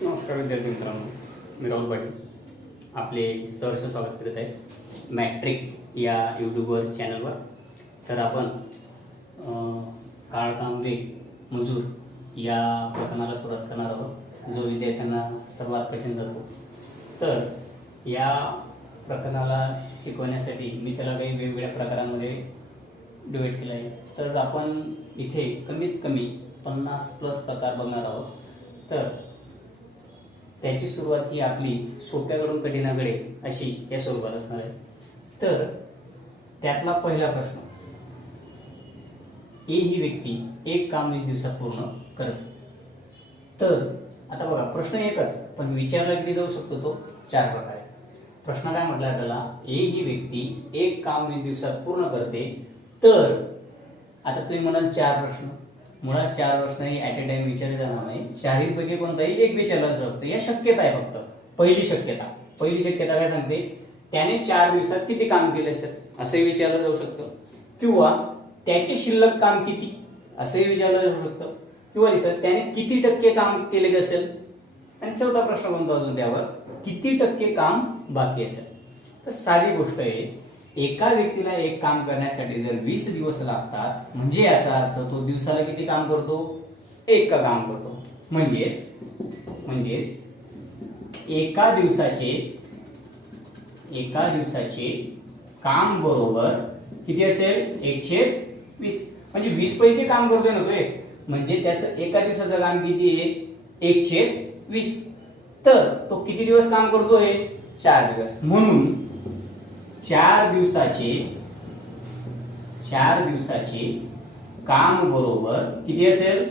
नमस्कार विद्यार्थी मित्रांनो, मी राहुल पाटील आपले सहर्ष स्वागत करत आहे मॅट्रिक या यूट्यूबवर चॅनलवर. तर आपण काळकाम वेग मजूर या प्रकरणाला सुरुवात करणार आहोत, जो विद्यार्थ्यांना सर्वात कठीण जातो. तर या प्रकरणाला शिकवण्यासाठी मी त्याला काही वेगवेगळ्या प्रकारांमध्ये डिवाइड केलं आहे. तर आपण इथे कमीत कमी 50+ प्रकार बघणार आहोत. तर त्याची सुरुवात ही आपली सोप्याकडून कठीणाकडे अशी या स्वरूपात असणार आहे. तर त्यातला पहिला प्रश्न, ए ही व्यक्ती एक काम 20 दिवसात पूर्ण करते. तर आता बघा, प्रश्न एकच, पण विचारला किती जाऊ शकतो तो 4 प्रकारे. प्रश्न काय म्हटलं आपल्याला, ए ही व्यक्ती एक काम 20 दिवसात पूर्ण करते. तर आता तुम्ही म्हणाल 4 प्रश्न, मुळात 4 प्रश्नही ॲट अ टाइम विचारले जाणार नाही. 4 पैकी कोणताही एक विचारला जाऊ शकतो. या शक्यता आहे फक्त. पहिली शक्यता काय सांगते, त्याने 4 दिवसात किती काम केले असेल असंही विचारलं जाऊ शकतं, किंवा त्याचे शिल्लक काम किती असंही विचारलं जाऊ शकतं, किंवा त्याने किती टक्के काम केले असेल. आणि चौथा प्रश्न कोणता अजून त्यावर, किती टक्के काम बाकी असेल. तर साधी गोष्ट आहे, एका व्यक्तीला एक काम करण्यासाठी जर 20 दिवस लागतात, म्हणजे याचा अर्थ तो दिवसाला किती काम करतो, एक काम करतो. म्हणजेच एका दिवसाचे काम बरोबर किती असेल, 1/20. म्हणजे 20 पैकी काम करतोय ना तो एक, म्हणजे त्याचं एका दिवसाचं काम किती आहे, 1/20. तर तो किती दिवस काम करतोय, 4 दिवस. म्हणून 4 दिवसाचे काम बरोबर किती असेल,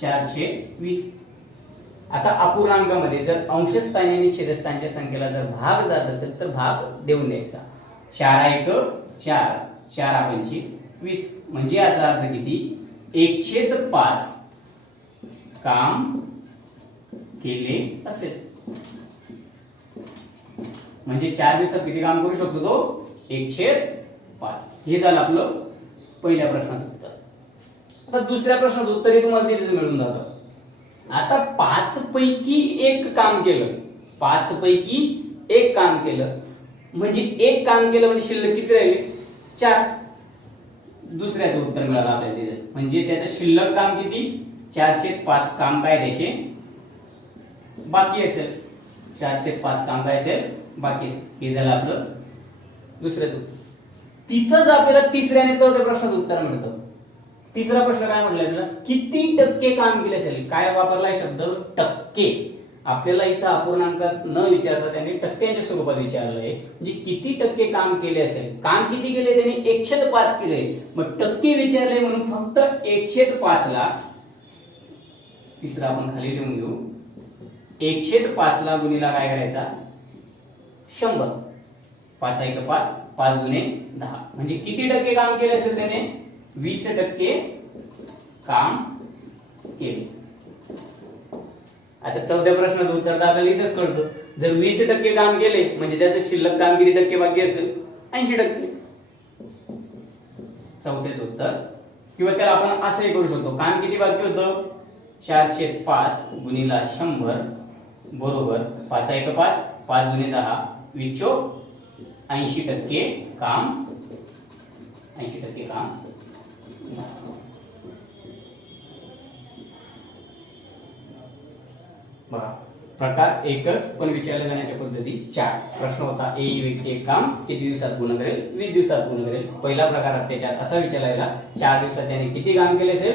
420. आता अपूर्णांकामध्ये जर अंशस्थानी आणि छेदस्थानच्या संख्येला जर भाग जात असेल तर भाग देऊन द्यायचा. 4 4 4 20. म्हणजे याचा अर्थ किती, 1/5 काम केले असेल. म्हणजे 4 दिवसात किती काम करू शकतो तो, 1/5. हे झालं आपलं पहिल्या प्रश्नाचं उत्तर. आता दुसऱ्या प्रश्नाचं उत्तर तुम्हाला तिथेच मिळून जातं. आता 5 पैकी एक काम केलं, म्हणजे एक काम केलं म्हणजे शिल्लक किती राहिले, 4. दुसऱ्याचं उत्तर मिळालं आपल्याला तिथेच. म्हणजे त्याचं शिल्लक काम किती, 4/5 काम काय त्याचे बाकी असेल, 4/5 काम काय असेल बाकी. हे झालं आपलं दुसऱ्याच उत्तर. तिथंच आपल्याला तिसऱ्या आणि चौथ्या प्रश्नाचं उत्तर मिळतं. तिसरा प्रश्न काय म्हटलं आपल्याला, किती टक्के काम केले असेल. काय वापरलाय शब्द, टक्के. आपल्याला इथं अपूर्णांकात न विचारता त्यांनी टक्क्यांच्या स्वरूपात विचारलंय. म्हणजे किती टक्के काम केले असेल. काम किती केले त्यांनी, 1/5 केले. मग टक्के विचारले म्हणून फक्त 1/5 ला, तिसरा आपण खाली लिहून घेऊ, 1/5 ला गुणिला काय करायचा, 100. 5 1 5, 5 दुने 10. म्हणजे किती टक्के काम केले असेल त्याने, 20% काम केले. आता चौथ्या प्रश्नाचं उत्तर तर आपल्याला इथंच कळतं. जर 20% काम केले म्हणजे त्याचं शिल्लक काम किती टक्के बाकी असेल, 80%. चौथ्याचं उत्तर. किंवा त्याला आपण असंही करू शकतो, काम किती बाकी होतं, 4/5 गुणिला 100 बरोबर 5 1 5, 5 दुने 10, 20 80% काम. 80% काम. बघा, प्रकार एकच पण विचारले जाण्याच्या पद्धती 4. प्रश्न होता, ए ही व्यक्ती एक काम किती दिवसात पूर्ण करेल, 20 दिवसात पूर्ण करेल. पहिला प्रकार त्याच्यात असा विचारला, 4 दिवसात त्याने किती काम केले असेल.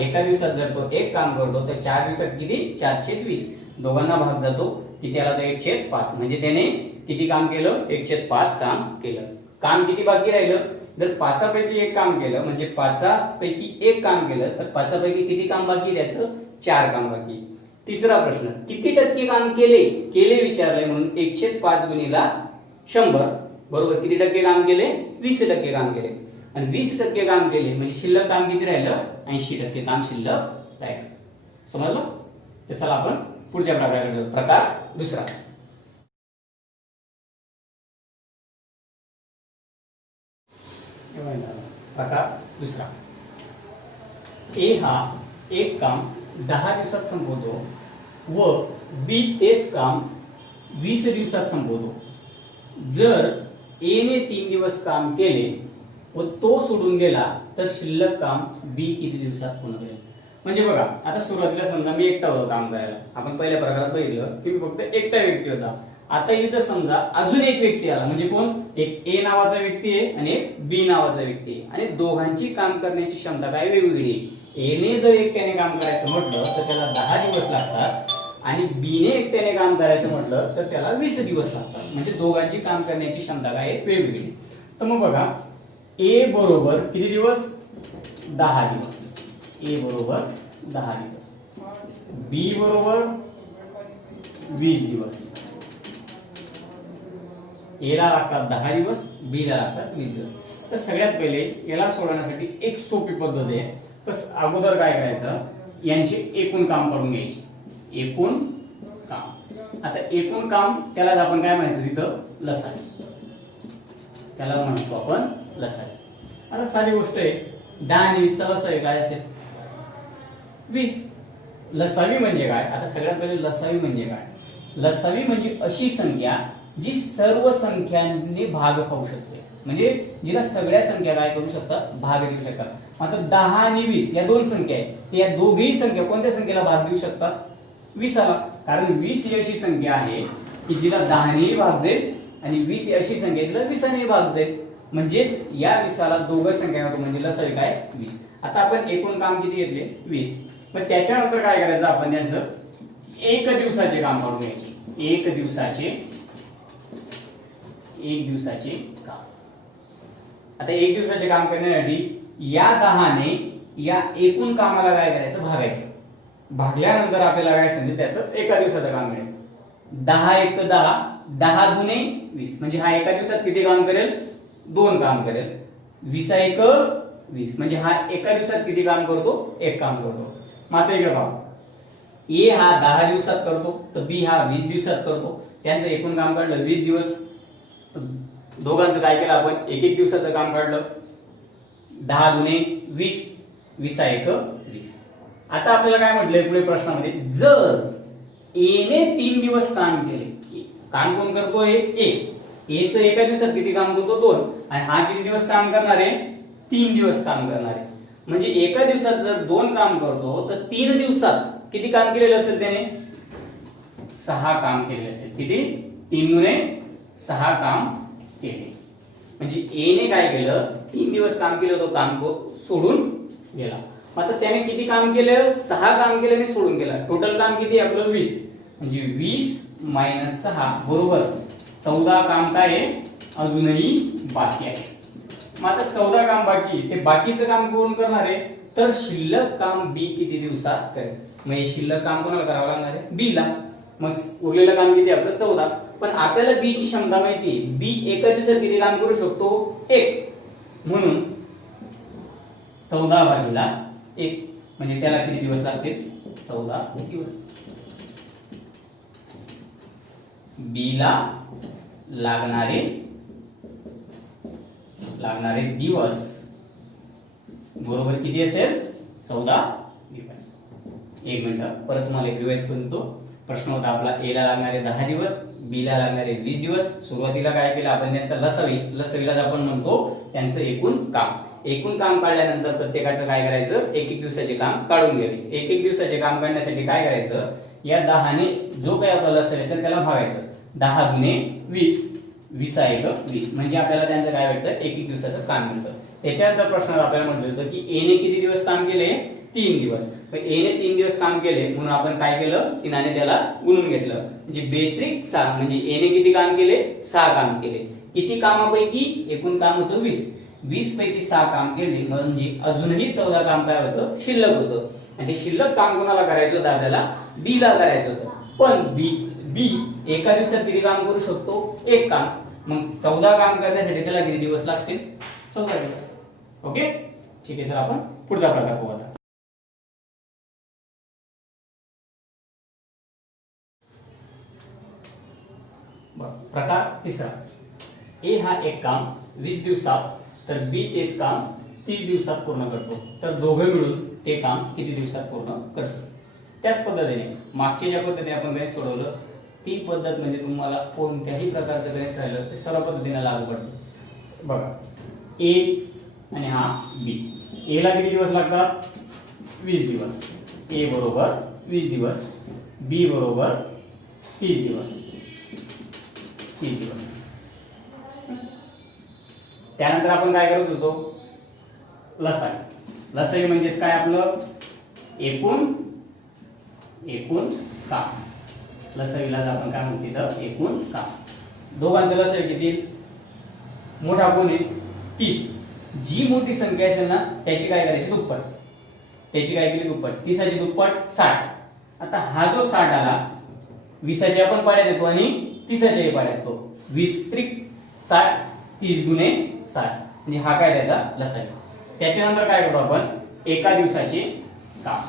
एका दिवसात जर तो एक काम करतो तर 4 दिवसात किती, 420. दोघांना भाग जातो, किती आला तो 1/5. म्हणजे त्याने किती काम केलं, 1/5 काम केलं. काम किती बाकी राहिलं, जर 5 पैकी एक काम केलं म्हणजे 5 पैकी एक काम केलं तर 5 पैकी किती काम बाकी, त्याचं 4 काम बाकी. तिसरा प्रश्न, किती टक्के काम केले विचारलंय म्हणून 1/5 गुणिला 100 बरोबर किती टक्के काम केले, 20% काम केले. आणि 20% काम केले म्हणजे शिल्लक काम किती राहिलं, 80% काम शिल्लक राहिलं. समजलं. तर चला आपण पुढच्या प्रकाराकडे जाऊ. प्रकार दुसरा. प्रकार दुसरा, ए हा एक काम 10 दिवसात संपवतो व बी तेच काम 20 दिवसात संपवतो. जर ए ने 3 दिवस काम केले व तो सोडून गेला तर शिल्लक काम बी किती दिवसात पूर्ण करेल. म्हणजे बघा, आता सुरुवातीला समजा मी एकटा होतो काम करायला, आपण पहिल्या प्रकारात बघितलं की मी फक्त एकटा व्यक्ती होता. आता इथं समजा अजून एक व्यक्ती आला, म्हणजे कोण, एक ए नावाचा व्यक्ती आहे आणि एक बी नावाचा व्यक्ती आहे, आणि दोघांची काम करण्याची क्षमता काय वेगवेगळी आहे. ए ने जर एकट्याने काम करायचं म्हटलं तर त्याला 10 दिवस लागतात आणि बी ने एकट्याने काम करायचं म्हटलं तर त्याला 20 दिवस लागतात. म्हणजे दोघांची काम करण्याची क्षमता काय आहे, वेगवेगळी. तर मग बघा, ए बरोबर किती दिवस, 10 दिवस. ए बरोबर 10 दिवस, बी बरोबर 20 दिवस. ए ला लागतात 10 दिवस, बी ला लागतात 20 दिवस. तर सगळ्यात पहिले याला सोडवण्यासाठी एक सोपी पद्धत आहे. तर अगोदर काय करायचं, यांचे एकूण काम काढून घ्यायचे. एकूण काम, आता एकूण काम त्याला आपण काय म्हणायचं, तिथं लसावी, त्याला म्हणतो आपण लसावी. आता साधी गोष्ट आहे, 10 आणि 20 चा लसावी काय असेल, 20. लसावी म्हणजे काय, आता सगळ्यात पहिले लसावी म्हणजे काय. लसावी म्हणजे अशी संख्या जी सर्व संख्यांनी भाग खाऊ शकते, म्हणजे जिला सगळ्या संख्या काय करू शकतात, भाग देऊ शकतात. आता 10 आणि 20 या दोन संख्या आहेत, त्या दोघी संख्या कोणत्या संख्येला भाग देऊ शकतात, 20 ला. कारण 20 ही अशी संख्या आहे की जिला 10 ने भाग जाईल आणि 20 ही अशी संख्या जिला 20 ने भाग जाईल. म्हणजेच या 20 ला दोघं संख्या होतो, म्हणजे लसावी काय 20. आता आपण एकूण काम किती घेतले, 20. मग त्याच्यानंतर काय करायचं, आपण त्यांचं एक दिवसाचे काम करून घ्यायचे. एक दिवसाचे काम. आता एक दिवसाचे काम करण्यासाठी या 10 ने या एकूण कामाला काय करायचं, भागायचं. भागल्यानंतर आपल्याला काय समजेल, त्याचं एका दिवसाचं काम मिळेल. 10 एक 10, 10 दुने 20, म्हणजे हा एका दिवसात किती काम करेल, 2 काम करेल. 20 एक 20, म्हणजे हा एका दिवसात किती काम करतो, 1 काम करतो. मग आता इकडे पहा, ए हा 10 दिवसात करतो तर बी हा 20 दिवसात करतो. त्यांचं एकूण काम काढलं 20 दिवस. दोघांचं काय केलं आपण, एक दिवसाचं काम काढलं. 10 दुने 20, 20 एक 20. आता आपल्याला काय म्हटलंय पुढे प्रश्नामध्ये, जर ए ने 3 दिवस काम केले, काम कोण करतोय, ए चं एका दिवसात किती काम करतो, 2, आणि हा किती दिवस काम करणार आहे, 3 दिवस काम करणार आहे. म्हणजे एका दिवसात जर 2 काम करतो तर 3 दिवसात किती काम केलेलं असेल त्याने, 6 काम केलेले असेल. किती, 3 दुने 6 काम केले. म्हणजे ए ने काय केलं, 3 दिवस काम केलं, तो काम सोडून गेला. आता त्याने किती काम केलं, 6 काम केलं आणि सोडून गेला. टोटल काम किती आपलं 20, म्हणजे 20 - 6 बरोबर 14 काम काय आहे, अजूनही बाकी आहे. मग आता 14 काम बाकी, ते बाकीचं काम कोण करणार आहे, तर शिल्लक काम बी किती दिवसात करेल. मग हे शिल्लक काम कोणाला करावं लागणार आहे, बी ला. मग उरलेलं काम किती आपलं 14. पण आपल्याला बी ची क्षमता माहिती आहे, बी एका दिवसात किती काम करू शकतो, 1. म्हणून 14/1, म्हणजे त्याला किती दिवस लागतील, 14 दिवस. बी ला लागणारे दिवस बरोबर किती असेल, 14 दिवस. एक मिनिट, परत तुम्हाला एक रिवाइज करतो. प्रश्न होता आपला, ए ला लागणारे 10 दिवस, बी ला लागणारे 20 दिवस. सुरुवातीला काय केलं आपण, त्यांचा लसावीलाच आपण म्हणतो त्यांचं एकूण काम. एकूण काम काढल्यानंतर प्रत्येकाचं काय करायचं, एक दिवसाचे काम काढून घ्यावे. एक दिवसाचे काम काढण्यासाठी काय करायचं, या 10 ने जो काही आपला लसावी असेल त्याला भागायचं. 10 दुने 20, 20 एक 20, म्हणजे आपल्याला त्यांचं काय भेटतं, एक दिवसाचं काम मिळतं. त्याच्यानंतर प्रश्नात आपल्याला म्हटलं होतं की ए ने किती दिवस काम केले, 3 दिवस. ए ने 3 दिवस काम केले म्हणून आपण काय केलं, 3 ने त्याला गुणून घेतलं. म्हणजे बेत्रिक 6, म्हणजे ए ने किती काम केले, 6 काम केले. किती कामापैकी, एकूण काम होतं 20, 20 पैकी 6 काम केले, म्हणजे अजूनही 14 काम काय होतं, शिल्लक होतं. आणि ते शिल्लक काम कोणाला करायचं होतं, आपल्याला बी ला करायचं होतं. पण बी एका दिवसात किती काम करू शकतो, 1 काम. मग 14 काम करण्यासाठी त्याला किती दिवस लागतील, 14 दिवस. ओके, ठीक आहे. सर आपण पुढचा प्रकार पाहू आता. प्रकार तिसरा, ए हा एक काम 20 दिवसात, तर बी तेच काम 30 दिवसात पूर्ण करतो. तर दोघे मिळून ते काम किती दिवसात पूर्ण करतो. त्याच पद्धतीने मागच्या ज्या पद्धतीने आपण गणित सोडवलं ती पद्धत म्हणजे तुम्हाला कोणत्याही प्रकारचं गणित राहिलं ते सर्व पद्धतीने लागू पडते. बघा ए आणि हा बी. ए ला किती दिवस लागतात 20 दिवस. ए बरोबर 20 दिवस, बी बरोबर 30 दिवस. 30 दिवस. त्यानंतर आपण काय करत होतो लसाई. लसाई म्हणजेच काय आपलं एकूण काम. लसाईलाच आपण काय म्हणतो इथं एकूण काम. दोघांचं लसाई किती मोठा कोण आहे 30. जी मोठी संख्या असेल ना त्याची काय करायची दुप्पट. त्याची काय केली दुप्पट. 30ची दुप्पट 60. आता हा जो 60 आला 20च्या आपण पाड्यात येतो आणि 30च्याही पाड्यात येतो. 20 त्रिक 60, 30 गुणे 60 म्हणजे हा काय त्याचा लसाई. त्याच्यानंतर काय करतो आपण एका दिवसाचे काम.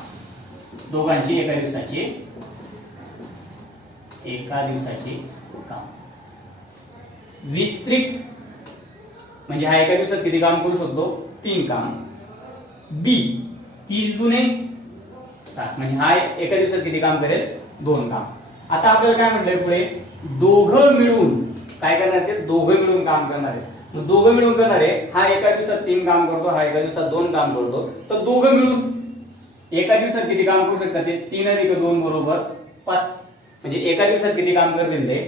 दोघांची एका दिवसाचे काम. 20 त्रिक म्हणजे हा एका दिवसात किती काम करू शकतो 3 काम. बी 30 गुणे 60 म्हणजे हा एका दिवसात किती काम करेल 2 काम. आता आपल्याला काय म्हटलंय पुढे दोघं मिळून काय करणार ते दोघं मिळून काम करणार आहे. मग दोघं मिळून करणार आहे हा एका दिवसात 3 काम करतो, हा एका दिवसात 2 काम करतो. तर दोघं मिळून एका दिवसात किती काम करू शकतात ते 3 अधिक 2 बरोबर 5. म्हणजे एका दिवसात किती काम करतील ते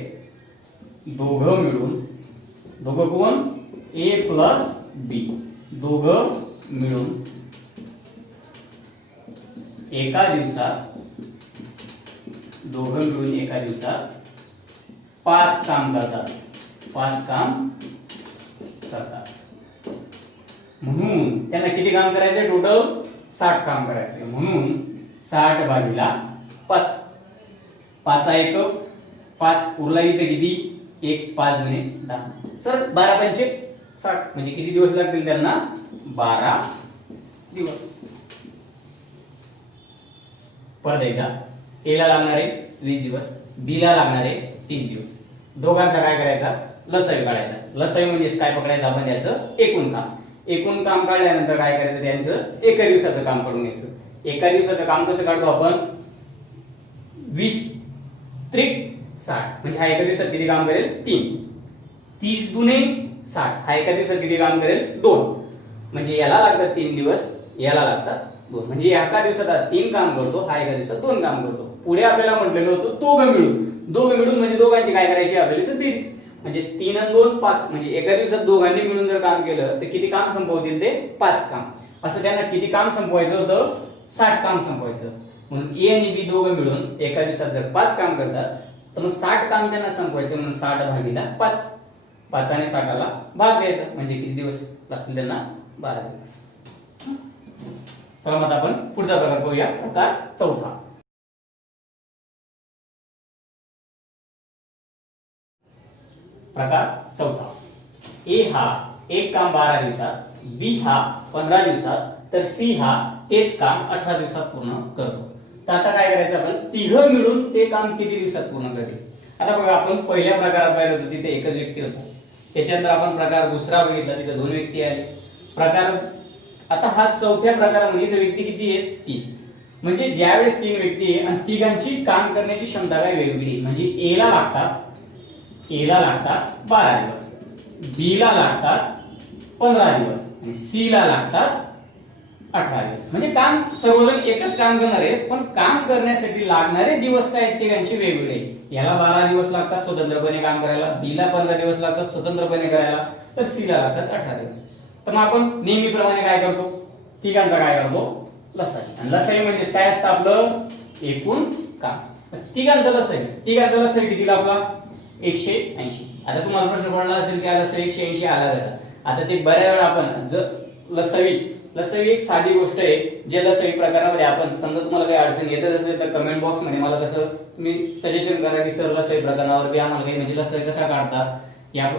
दोघं मिळून. दोघं कोण ए प्लस बी. दोघं मिळून एका दिवसात 5 काम करतात. 5 काम करतात. म्हणून त्यांना किती काम करायचंय टोटल 60 काम करायचंय. म्हणून 60 भागिला 5. 5 1 5 उरला इथे किती 1 5 गुणे 10. सर 12 पंचे 60 म्हणजे किती दिवस लागतील त्यांना 12 दिवस. परत एकदा ए ला लागणारे 20 दिवस, बी ला लागणारे 30 दिवस. दोघांचा काय करायचा लसाई काढायचा. लसाई म्हणजेच काय पकडायचं आपण त्याचं एकूण काम. एकूण काम काढल्यानंतर काय करायचं त्यांचं एका दिवसाचं काम काढून घ्यायचं. एका दिवसाचं काम कसं काढतो आपण 20 त्रिक 60 म्हणजे हा एका दिवसात किती काम करेल 3. 30 गुणे 60 हा एका दिवसात किती काम करेल 2. म्हणजे याला लागतात 3 दिवस, याला लागतात 2. म्हणजे एका दिवसात 3 काम करतो, हा एका दिवसात 2 काम करतो. पुढे आपल्याला म्हटलेलं होतं दोघं मिळून. दोघं मिळून म्हणजे दोघांची काय करायची आपल्याला तर बेरीज. म्हणजे 3 आणि 2 5 म्हणजे एका दिवसात दोघांनी मिळून जर काम केलं तर किती काम संपवतील ते 5 काम. असं त्यांना किती काम संपवायचं होतं 60 काम संपवायचं. म्हणून ए आणि बी दोघं मिळून एका दिवसात जर 5 काम करतात तर मग 60 काम त्यांना संपवायचं. म्हणून 60 भागिला 5. 5 आणि 60 ला भाग द्यायचा म्हणजे किती दिवस लागतील त्यांना 12 दिवस. चला मग आपण पुढचा प्रकार पाहूया. प्रकार चौथा. प्रकार चौथा. ए हा एक काम 12 दिवसात, बी हा 15 दिवसात, तर सी हा तेच काम 18 दिवसात पूर्ण करतो. तर आता काय करायचं आपण तिघं मिळून ते काम किती दिवसात पूर्ण करतील. आता बघा आपण पहिल्या प्रकारात पाहिलं होतं तिथे एकच व्यक्ती होता. त्याच्यानंतर आपण प्रकार दुसरा बघितला तिथे 2 व्यक्ती आले. प्रकार आता हा चौथ्या प्रकारामध्ये इथे व्यक्ती किती आहेत 3. म्हणजे ज्यावेळेस 3 व्यक्ती आहे आणि तिघांची काम करण्याची क्षमता काय वेगवेगळी. म्हणजे ए ला लागतात 12 दिवस, बी ला लागतात 15 दिवस आणि सी ला लागतात 18 दिवस. म्हणजे काम सर्वजण एकच काम करणार आहेत पण काम करण्यासाठी लागणारे दिवस काय आहेत तिघांचे वेगवेगळे. याला 12 दिवस लागतात स्वतंत्रपणे काम करायला, बी ला 15 दिवस लागतात स्वतंत्रपणे करायला, तर सी ला लागतात 18 दिवस. तर मग आपण नेहमीप्रमाणे काय करतो तिघांचा काय करतो लसाई. आणि लसाई म्हणजे काय असतं आपलं एकूण काम. तिघांचा लसाई कितीला आपला 180. आता तुम्हाला प्रश्न पडला असेल की लसाई 180 आला कसा. आता ते बऱ्याच वेळा आपण जर लसाई एक साधी गोष्ट आहे. जे लसाई प्रकारामध्ये आपण समजा तुम्हाला काही अडचण येत असेल तर कमेंट बॉक्स मध्ये मला तसं तुम्ही सजेशन करा की सर लसाई प्रकारावरती आम्हाला काही म्हणजे लसाई कसा काढतात या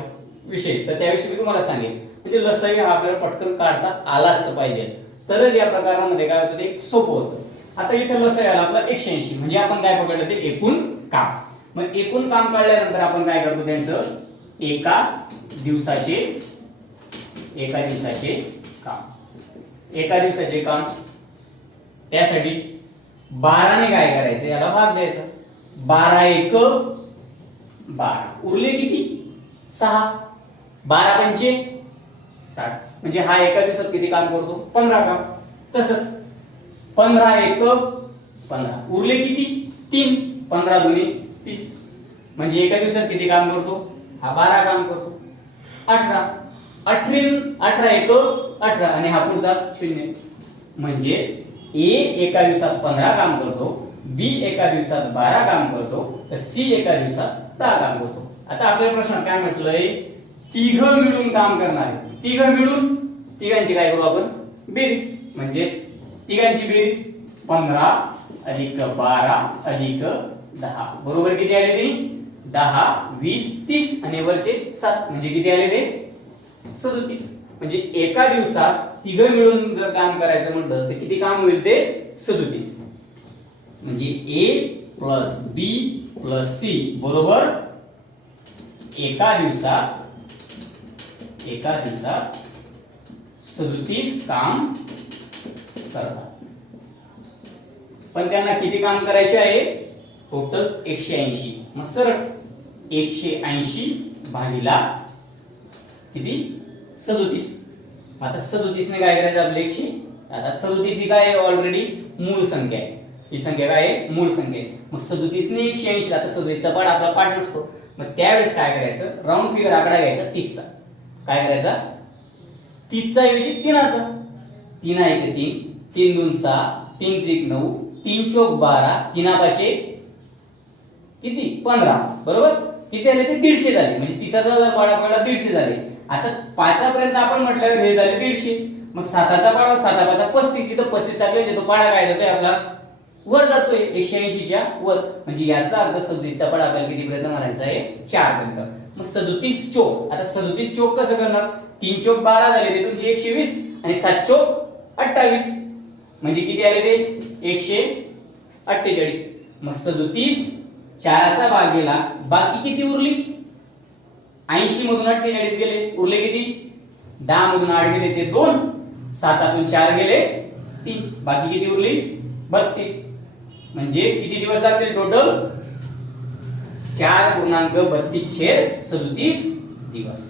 विषयी. तर त्याविषयी मी तुम्हाला सांगेन. म्हणजे लसाई हा आपल्याला पटकन काढता आलाच पाहिजे तरच या प्रकारामध्ये काय होतं ते सोपं होतं. आता इथे लसाई आला आपला 180 म्हणजे आपण काय पकडलं ते एकूण काम. मग एकूण काम काढल्यानंतर आपण काय करतो त्यांचं एका दिवसाचे काम. एका दिवसाचे काम त्यासाठी 12 ने काय करायचं, याला भाग द्यायचा. 12 एक 12, उरले किती 6, 12 पंचे 60. म्हणजे हा एका दिवसात किती काम करतो, 15 काम. तसंच 15 एक 15, उरले किती 3, 15 दुनी 30. म्हणजे एका दिवसात किती काम करतो, हा 12 काम करतो. 18, 18 एक 18 आणि हा पुढचा 0. म्हणजेच ए एका दिवसात 15 काम करतो, बी एका दिवसात 12 काम करतो, तर सी एका दिवसात 10 काम करतो. आता आपल्या प्रश्नात काय म्हटलंय, तिघ मिळून काम करणारे. तिघ मिळून, तिघांची काय करू आपण, बेरीज. म्हणजेच तिघांची बेरीज 15 अधिक 12 अधिक 10 बरोबर किती आले ते, 10 20 30 आणि वरचे 7 म्हणजे किती आले ते 37. म्हणजे एका दिवसात तिघ मिळून जर काम करायचं म्हटलं तर किती काम होईल ते 37. म्हणजे ए प्लस बी प्लस सी बरोबर एका दिवसात 37 काम करतात. पण त्यांना किती काम करायचे आहे, टोटल 180. मग सरळ 180 भागिला किती 37. आता 37 ने काय करायचं आपले 100. आता 37 ही काय ऑलरेडी मूळ संख्या आहे, ही संख्या काय आहे, मूळ संख्या आहे. मग 37 ने 180, आता 37 चा पाढ आपला पाठ नसतो. मग त्यावेळेस काय करायचं, राऊंड फिगर आकडा घ्यायचा 30 चा. काय करायचा, 30 चा ऐवजी 3 चा. 3 एक 3, 3 2 6, 3 त्रिक 9, 3 चौक 12, 3 पाचे किती 15 बरोबर. किती आले ते 150 झाले. म्हणजे 30चा जर पाढा पडला 150 झाले. आता 5 पर्यंत आपण म्हटलं हे झाले 150. मग 7चा पाढा 7 5 35, तिथं 35 टाकले म्हणजे तो पाढा काय जातोय आपला वर जातोय 180 च्या वर. म्हणजे याचा अर्थ 37 चा पाढा आपल्याला किती पर्यंत म्हणायचा आहे, 4 पर्यंत. मग 37 चौक, आता 37 चौक कसं करणार, 3 चौक 12 झाले ते तुमचे 120 आणि 7 चौक 28 म्हणजे किती आले ते 148. मग 37 4 चा भाग गेला, बाकी किती उरली, 80 मधून 48 गेले, उरले किती 10 मधून 8 गेले ते 2, 7 4 गेले 3, बाकी किती उरली 32. म्हणजे किती दिवस लागतील टोटल 4.32/37 दिवस.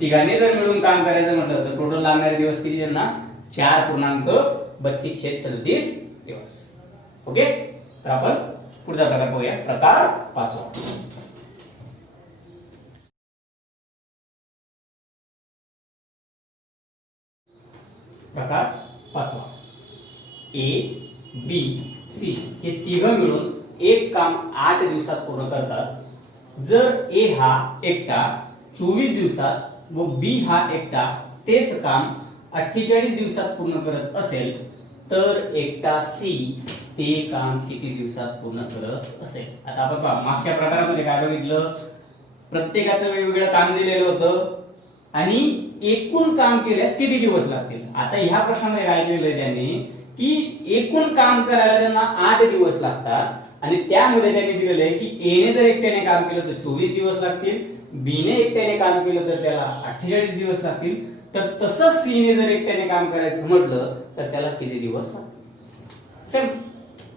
तिघांनी जर मिळून काम करायचं म्हटलं तर टोटल लागणारे दिवस किती त्यांना 4.32/37 दिवस. ओके, तर आपण पुढचा प्रकार पाहूया, प्रकार 5. प्रकार 5. ए बी सी हे तिघ मिळून एक काम 8 दिवसात पूर्ण करतात. जर ए हा एकटा 24 दिवसात व बी हा एकटा तेच काम 48 दिवसात पूर्ण करत असेल तर एकटा सी ते काम किती दिवसात पूर्ण करत असेल. आता आपण पहा, मागच्या प्रकारामध्ये काय बघितलं, प्रत्येकाचं वेगवेगळं काम दिलेलं होतं आणि एकूण काम केल्यास किती दिवस लागतील. आता ह्या प्रश्नामध्ये काय केलेलं त्यांनी की एकूण काम करायला त्यांना 8 दिवस लागतात आणि त्यामध्ये त्यांनी दिलेलं आहे की ए ने जर एकट्याने काम केलं तर 24 दिवस लागतील, बी ने एकट्याने काम केलं तर त्याला 48 दिवस लागतील, तर तसंच सी ने जर एकट्याने काम करायचं म्हटलं तर त्याला किती दिवस लागतील. सेम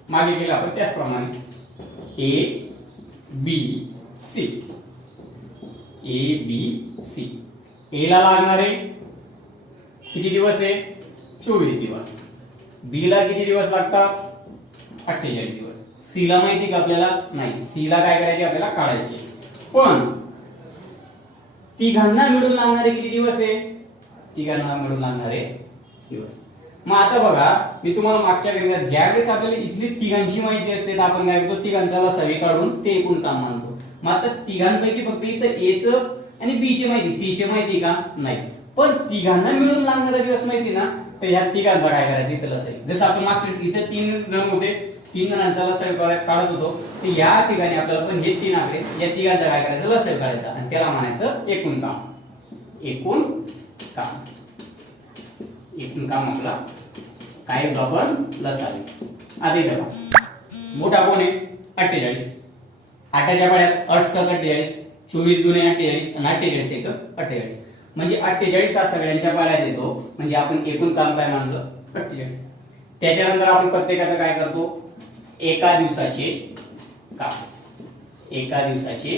मागे केलं आपण त्याचप्रमाणे A B C, A B C. ए ला लागणारे किती दिवस आहे 24 दिवस, बी ला किती दिवस लागतात 48 दिवस. सी ला माहिती का आपल्याला, नाही. सी ला काय करायचे आपल्याला काढायचे. पण तिघांना मिळून लागणारे किती दिवस आहे, तिघांना मिळून लागणारे दिवस. मग आता बघा, मी तुम्हाला मागच्या व्हिडिओत ज्यावेळेस आपल्याला इथली तिघांची माहिती असते तर आपण काय करतो, तिघांचा लसावी काढून ते एकूण काम मानतो. मग आता तिघांपैकी फक्त इथं ए च आणि बी ची माहिती, सी ची माहिती का नाही, पण तिघांना मिळून लागणारे दिवस माहिती ना, तर ह्या तिघांचा काय करायचं इथं लसावी. जसं आपण मागच्या इथे 3 जण होते, 3 जणांचा लसावी काढत होतो, तर या ठिकाणी आपल्याला पण हे 3 आकडे, या तिघांचा काय करायचं लसावी काढायचा आणि त्याला म्हणायचं एकूण काम. एकूण काम, एकूण काम आपला काय आपण लसावी. आता इथे बघा, मोठा कोण आहे 48, 8च्या पाड्यात 8 × 48, 24 × 48 आणि 48 × 48 म्हणजे 48 हा सगळ्यांच्या पाड्यात येतो. म्हणजे आपण एकूण काम काय मानलं 48. त्याच्यानंतर आपण प्रत्येकाचं काय करतो, एका दिवसाचे काम, एका दिवसाचे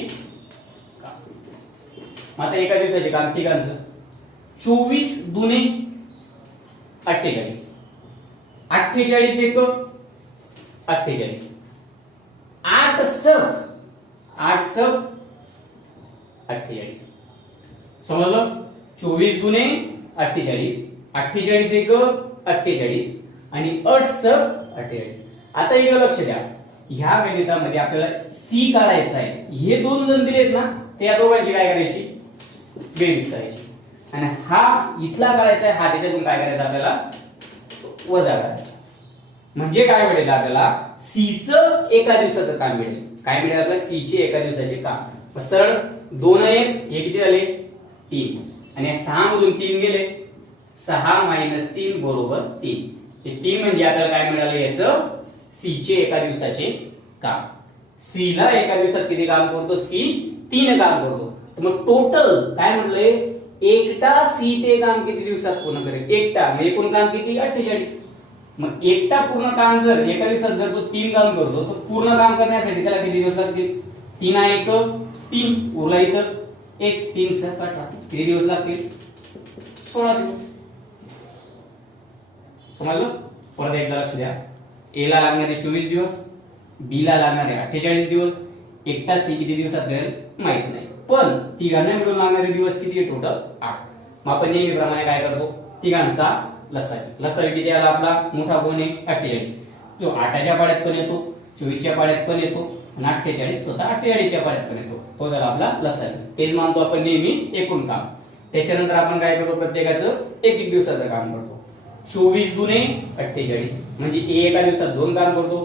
काम. आता एका दिवसाचे काम तिघांचं 24 दुने 48, 48 एक 48, 8 सब 48. समजलं? 24 दुने 48, 48 एक 48 आणि 8 सब 48. आता इकडे लक्ष द्या, ह्या गणितामध्ये आपल्याला सी काढायचा आहे. हे दोन जण दिलेत ना, त्या दोघांची काय करायची, बेरीज करायची. आणि हा इथला करायचा आहे, हा त्याच्यातून काय करायचं आपल्याला, वजा करायचा. म्हणजे काय मिळेल आपल्याला, सी चं एका दिवसाचं काम मिळेल. काय मिळेल आपल्याला, सी चे एका दिवसाचे काम. मग सरळ 2 हे किती झाले, 3. आणि 6 मधून 3 गेले, 6 - 3 बरोबर 3. हे 3 म्हणजे आपल्याला काय मिळालं, याचं सी चे एका दिवसाचे काम. सी ला एका दिवसात किती काम करतो, सी 3 काम करतो. तर मग टोटल काय म्हणलंय, एकटा सी ते काम किती दिवसात पूर्ण करेल, एकटा. म्हणजे एकूण काम किती, 48. मग एकटा पूर्ण काम जर एका दिवसात जर तो 3 काम करतो, तर पूर्ण काम करण्यासाठी त्याला किती दिवस लागतील, 3 1 3, उरला इथं 1, 3 7 18, किती दिवस लागतील, 16 दिवस. समजलं? परत एकदा लक्ष द्या, ए ला लागणारे 24 दिवस, बी ला लागणारे 48 दिवस, एकटा सी किती दिवसात करेल माहित नाही, पण तिघांना मिळून लागणारे दिवस किती आहे, टोटल 8. मग आपण नेहमीप्रमाणे काय करतो, तिघांचा लसावी. लसावी किती आला आपला, मोठा कोण आहे, 48. जो 8च्या पाड्यात पण येतो, 24च्या पाड्यात पण येतो, आणि 48 स्वतः 48च्या पाड्यात पण येतो. तो झाला आपला लसावी. तेच मानतो आपण नेहमी एकूण काम. त्याच्यानंतर आपण काय करतो, प्रत्येकाचं एक एक दिवसाचं काम करतो. 24 दुने 48 म्हणजे ए एका दिवसात 2 काम करतो,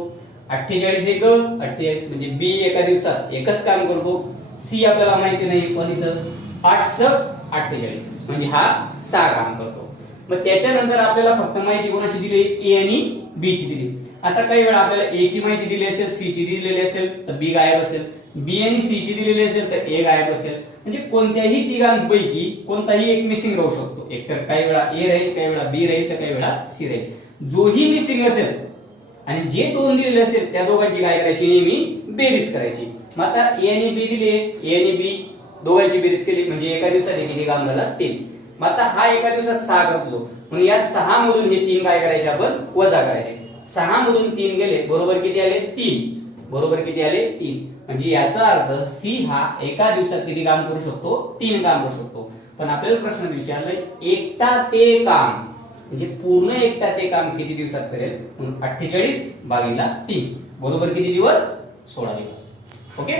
48 एक 48 म्हणजे बी एका दिवसात एकच काम करतो, सी आपल्याला माहिती नाही पण इथं 8 सब 48 म्हणजे हा 6 काम करतो. मग त्याच्यानंतर आपल्याला फक्त माहिती कोणाची दिली, ए आणि बी ची दिली. आता काही वेळा आपल्याला ए ची माहिती दिली असेल, सी ची दिलेली असेल तर बी गायब असेल, बी आणि सी ची दिलेली असेल तर ए गायब असेल. म्हणजे कोणत्याही तिघांपैकी कोणताही एक मिसिंग राहू शकतो. एक तर काही वेळा ए राहील, काही वेळा बी राहील, तर काही वेळा सी राहील. जोही मिसिंग असेल आणि जे 2 दिलेले असेल त्या दोघांची काय करायची, नेहमी बेरीज करायची. मग आता ए आणि बी दिले, ए आणि बी दोघांची बेरीज केली म्हणजे एका दिवसात किती काम झालं, 3. मग आता हा एका दिवसात 6 करतो, म्हणून या 6 मधून हे 3 काय करायचे, आपण वजा करायचे. 6 मधून 3 गेले, बरोबर किती आले, 3. बरोबर किती आले, 3. म्हणजे याचा अर्थ सी हा एका दिवसात किती काम करू शकतो, 3 काम करू शकतो. पण आपल्याला प्रश्न विचारलाय, एकटा ते काम म्हणजे पूर्ण एकटा ते काम किती दिवसात करेल, म्हणून 48 भागिले 3 बरोबर किती दिवस, 16 दिवस. ओके.